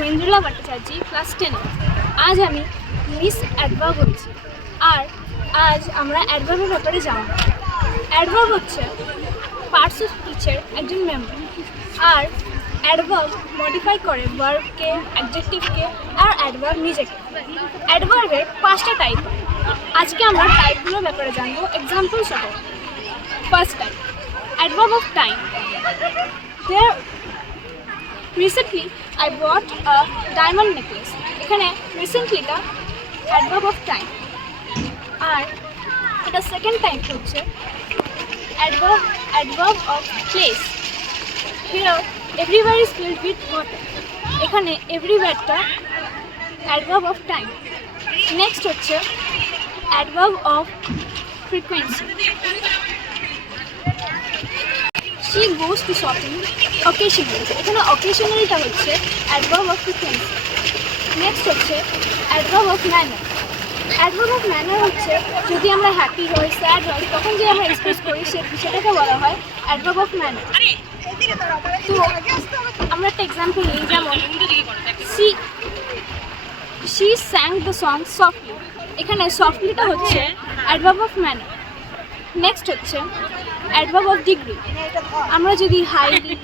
মহেন্দ্রলা Bhattacharya, class 10। আজ আমি miss adverb হচ্ছি, আর আজ আমরা অ্যাডভার্বের ব্যাপারে জানব। অ্যাডভার্ব হচ্ছে পার্টস অফ স্পিচের একজন মেম্বার, আর অ্যাডভার্ব মডিফাই করে ভার্বকে, অ্যাডজেক্টিভকে, আর অ্যাডভার্ব নিজেকে। অ্যাডভার্বের 5টা টাইপ হয়। আজকে আমরা টাইপগুলোর ব্যাপারে জানবো এক্সাম্পল সহ। First type, adverb of time. Recently, I bought a diamond necklace. এখানে রিসেন্টলিটা অ্যাডভার্ব অফ টাইম। আর এটা সেকেন্ড টাইপ হচ্ছে adverb of place. Here everywhere is filled with water. এখানে এভরিওয়্যারটা অ্যাডভার্ব অফ টাইম। নেক্সট হচ্ছে adverb of frequency. She goes to shopping occasionally. এখানে occasionalটা হচ্ছে adverb of frequency. Next হচ্ছে adverb of manner. Adverb of manner হচ্ছে যদি আমরা happy হই, sad হই, তখন যে আমরা এক্সপ্রেস করি সেটাকে বলা হয় অ্যাডভার্ব অফ ম্যানার। তো আমরা একটা এক্সাম্পল নিই, যেমন she sang the song softly। এখানে সফটলিটা হচ্ছে অ্যাডভার্ব অফ ম্যানার। নেক্সট হচ্ছে অ্যাডভার্ব অফ ডিগ্রি। আমরা যদি হাইলি,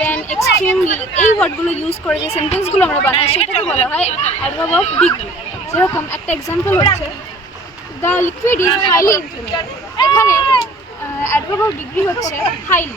দেন এক্সট্রিমলি এই ওয়ার্ডগুলো ইউজ করে যে সেন্টেন্সগুলো আমরা বানাই সেটাকে বলা হয় অ্যাডভার্ব অফ ডিগ্রি। যেরকম একটা এক্সাম্পল হচ্ছে দ্য লিকুইড ইজ হাইলি ইনফ্লুয়েন্ট। এখানে অ্যাডভার্ব অফ ডিগ্রি হচ্ছে হাইলি।